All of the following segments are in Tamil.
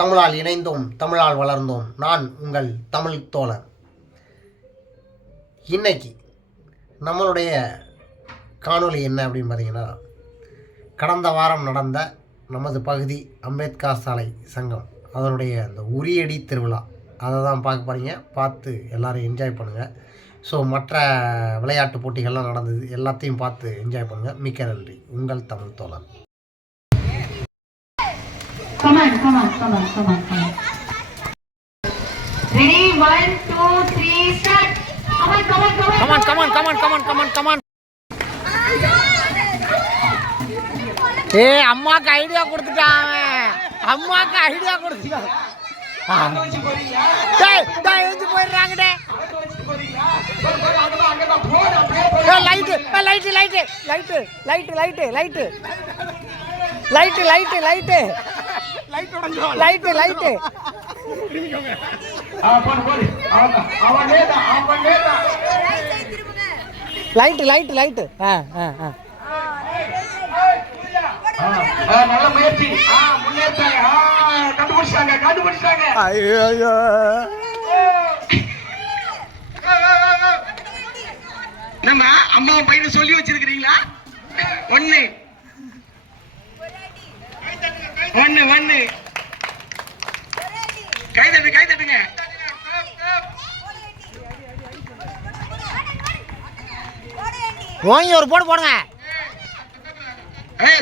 தமிழால் இணைந்தோம், தமிழால் வளர்ந்தோம். நான் உங்கள் தமிழ் தோழர். இன்னைக்கு நம்மளுடைய காணொளி என்ன அப்படின்னு பார்த்தீங்கன்னா, கடந்த வாரம் நடந்த நமது பகுதி அம்பேத்கர் சாலை சங்கம் அதனுடைய அந்த உரியடி திருவிழா அதை தான் பார்க்க போகிறீங்க. பார்த்து எல்லோரும் என்ஜாய் பண்ணுங்கள். ஸோ மற்ற விளையாட்டு போட்டிகள்லாம் நடந்தது, எல்லாத்தையும் பார்த்து என்ஜாய் பண்ணுங்கள். மிக்க நன்றி. உங்கள் தமிழ் தோழர். Come on. Ready? 1, 2, 3, start. Come on. ஏ அம்மாக்கு ஐடியா கொடுத்துட்டான். போயிடுறாங்கடே. லைட்டு நல்ல முயற்சி. கண்டுபிடிச்சாங்க. ஐயோ நம்ம அம்மா பையனை சொல்லி வச்சிருக்கிறீங்களா? ஒண்ணு கை தட்டுங்க. ஓங்கி ஒரு போடுங்க.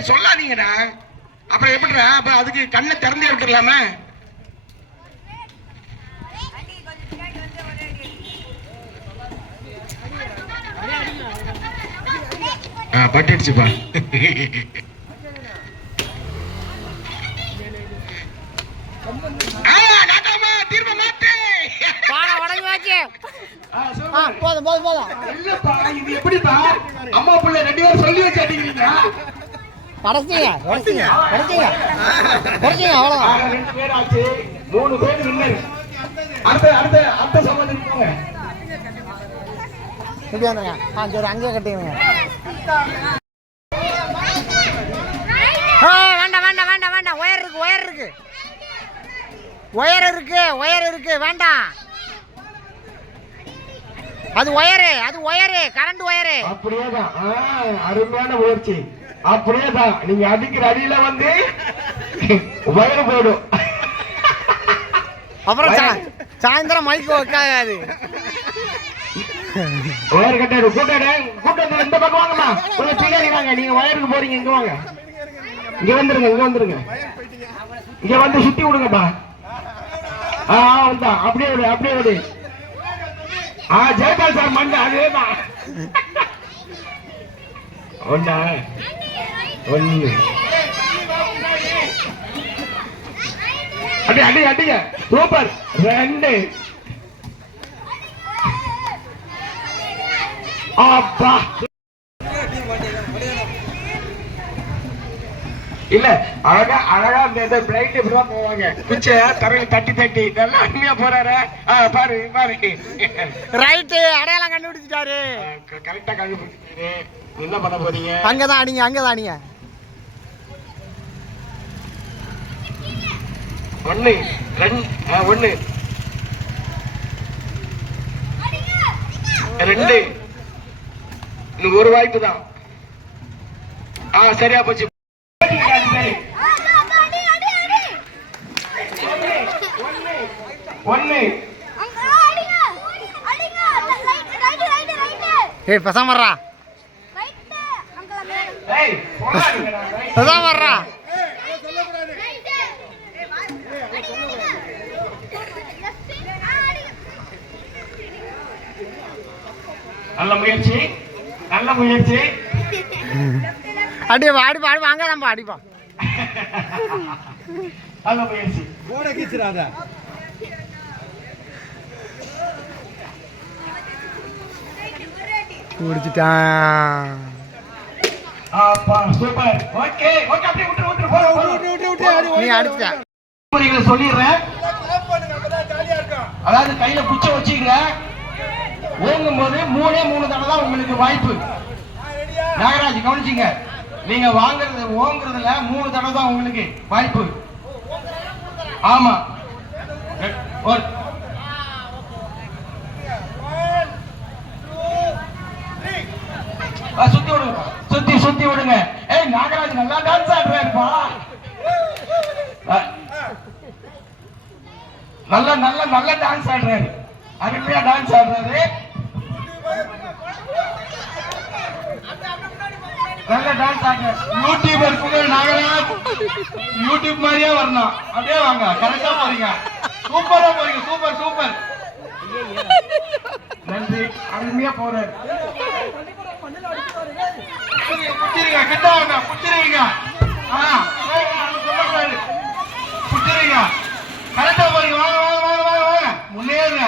சொல்லாதீங்கடா, அப்புறம் எப்படிடா? அப்ப அதுக்கு கண்ணை திறந்தே விட்டுடலாமா? பட்டுடுச்சுப்பா. போதும். இது எப்படிப்பா? அம்மா பிள்ளை 2 பேரும் சொல்லி வச்சாட்டீங்க. கடைசிங்க அவ்வளவுதான். 2 பேர் ஆச்சு, 3 பேர் வின்னர். அடுத்த சமாளிங்க. இப்படி வந்துருங்க. சரி, அங்கேயே கட்டிடுங்க. வேண்டாம். ஒயர் இருக்கு. வேண்டாம். அது ஒயரு கரண்ட் ஒயரு. அப்படியேதான். அருமையான முயற்சி. அப்படியேதான். நீங்க அடிக்கிற அடியில வந்து ஒயரு போயிடும். அப்புறம் சாயந்தரம் மைக்கு வைக்காது. ஒயர் கட்டாடு. கூட்டம் இந்த பக்கம் வாங்கம்மா. கொஞ்சம் பின்னாடி வாங்க. நீங்க ஒயருக்கு போறீங்க. இங்க வாங்க. இங்க வந்துருங்க. இங்க வந்து சுத்தி விடுங்கப்பா. வந்தா அப்படியே விடு. ஜெயபால் சார் மண்ட அதேதான். ஒண்ணு அடிங்க. சூப்பர். 2 அப்பா. இல்ல அழகா இந்த பிளைட் இப்படிதான் போவாங்க. குச்ச தரையில தட்டி நல்லா அருமையா போறாரு. பாரு ரைட்டு. அடையாளம் கண்டுபிடிச்சிட்டாரு. கரெக்டா கண்டுபிடிச்சிட்டாரு. என்ன பண்ண போறீங்க? அங்கதான் அடிங்க. 1 2 இன்னும் ஒரு வாய்ப்பு தான். சரியா போச்சு. ஏய் பசாமறா. நல்ல முயற்சி. அடி வாங்க அடிப்பா. நல்ல முயற்சி. போட கீச்சுறாத. குடிச்சிட்டான். சூப்பர். ஓகே அப்படியே விட்டு. நீ அடிச்சிட்ட. சொல்லிடுறேன். அதாவது கையில குச்ச வச்சுங்க. ஓங்கும் போது 3 தடவை தான் உங்களுக்கு வாய்ப்பு. நாகராஜ் கவனிச்சிங்க. நீங்க வாங்குறது ஓங்குறதுல 3 தடவை தான் உங்களுக்கு வாய்ப்பு. ஆமா சுத்தி விடுங்க, சுத்தி விடுங்க. ஏய் நாகராஜ் நல்லா டான்ஸ் ஆடுறாருப்பா. நல்ல டான்ஸ் ஆடுறாரு, அருமையா டான்ஸ் ஆடுறாரு. நல்ல டான்ஸ் ஆடுறாரு. யூடியூபர் புகழ் நாகராஜ், யூடியூப் மாதிரியே வரணும். அப்படியே வாங்க, கரெக்டா போறீங்க, சூப்பரா போறீங்க, சூப்பர். நன்றி, அருமையா போறாரு. புடிச்சிருங்க, கிட்ட வாங்க, புடிச்சிருங்க. புடிச்சிருங்க, கரெக்டா போறீங்க. வாங்க, முன்னேறுங்க.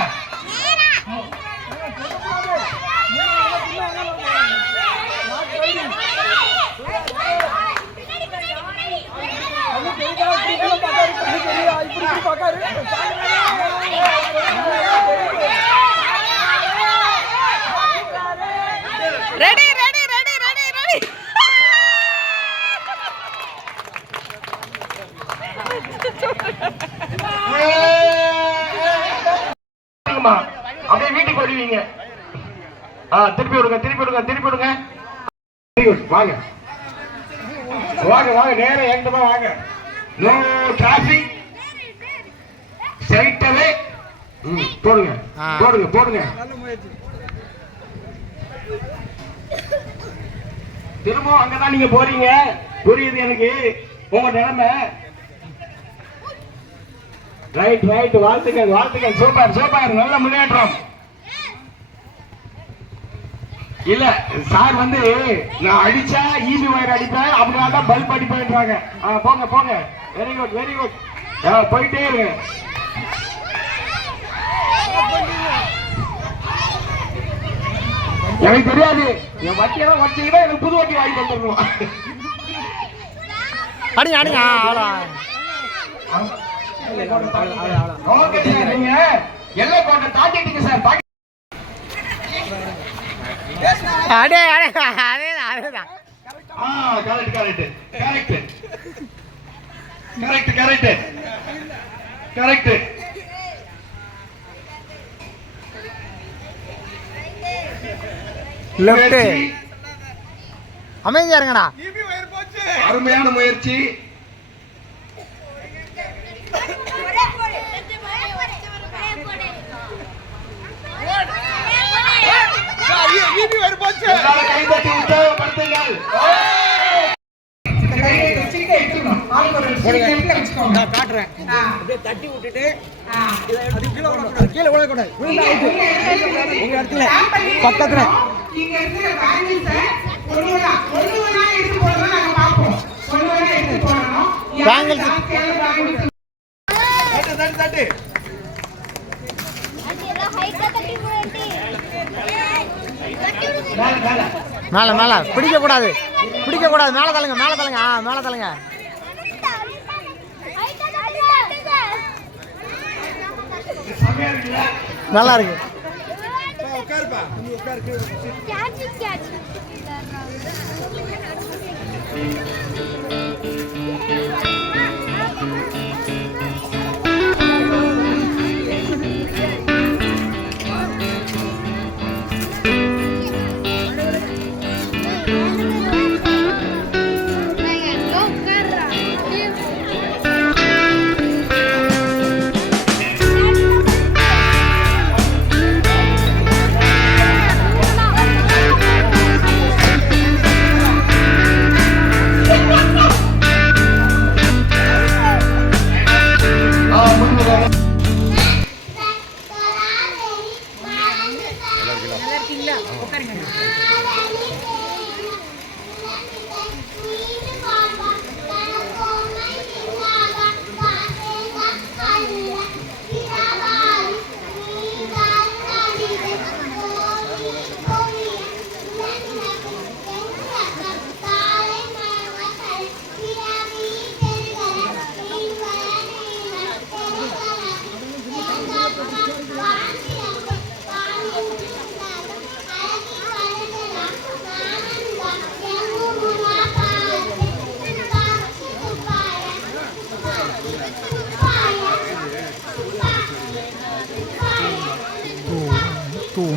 ரெடி அப்படியே வீட்டுக்கு வருவீங்க. திருப்பி விடுங்க. வாங்க நேரம் எங்கமா வாங்க. நோ டிராபிக், ஸ்ட்ரைட்டாவே போடுங்க. திரும்ப அங்கதான் நீங்க போறீங்க, புரியுது எனக்கு உங்க நிலைமை. ரைட், வாழ்த்துக்கள், சூப்பர், நல்ல முன்னேற்றம். இல்ல சார் வந்து நான் அடிச்சா ஈபி வயர் அடிப்பேன், அப்படினால பல்ப் அடிப்பேன்றாங்க. போங்க, வெரி குட். போயிட்டே இருங்க. எனக்கு தெரியாது, என் வட்டியெல்லாம் வச்சீங்கன்னா எனக்கு புது வட்டி வாங்கி வந்துடணும். அடிங்க நீங்க எல்லை கோட்டை தாண்டிட்டீங்க சார். அதேதான். கரெக்ட். லெஃப்ட். அமைதியா இருங்கடா. அருமையான முயற்சி. கைதட்டி உற்சாகப்படுத்துங்கள். காட்டுறேன், தட்டி விட்டுட்டு கீழே விழக்கூடாது. உங்க இடத்துல பக்கத்துல மேல பிடிக்க கூடாது, மேல தள்ளுங்க. மேல தள்ளுங்க. நல்லா இருக்கு.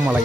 மலை.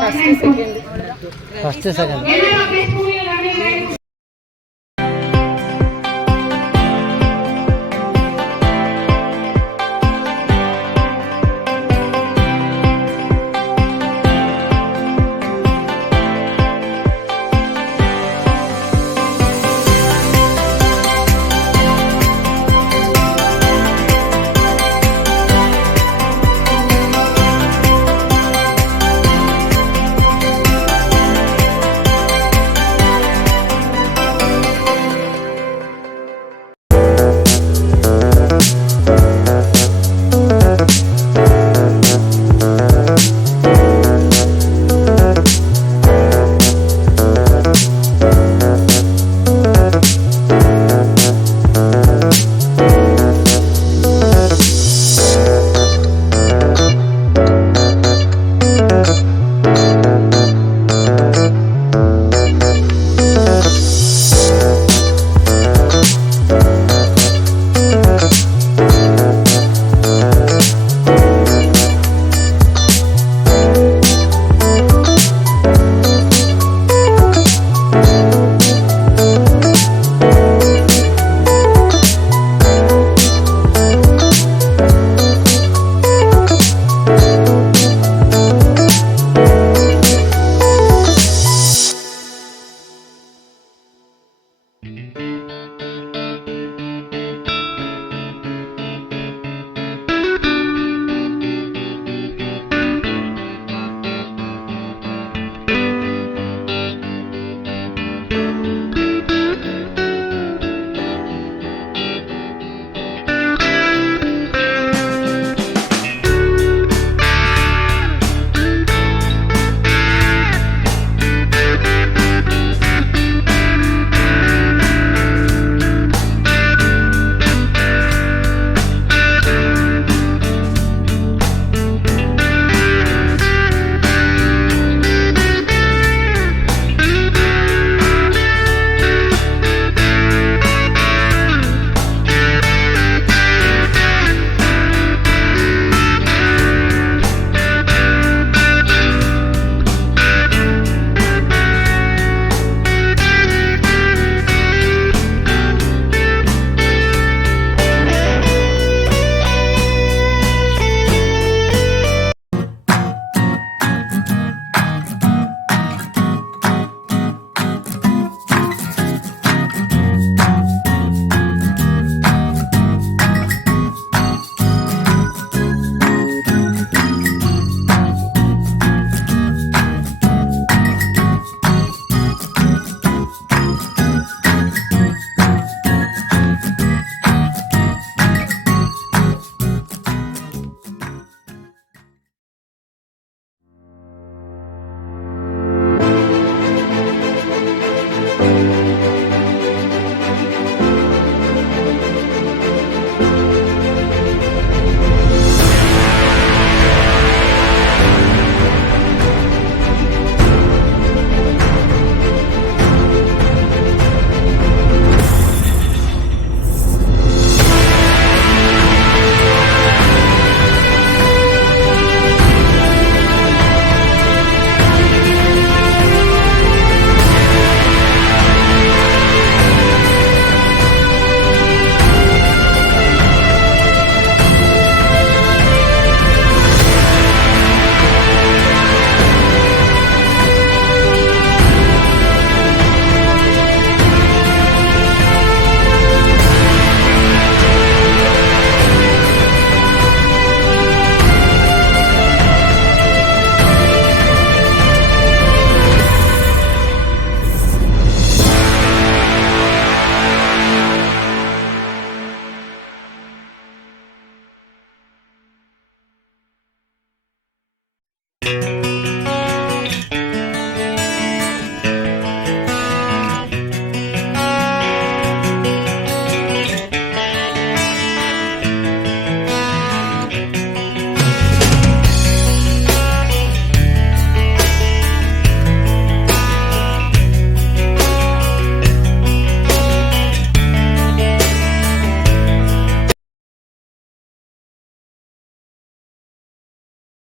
First, second. First second. Everyone, please move your learning line.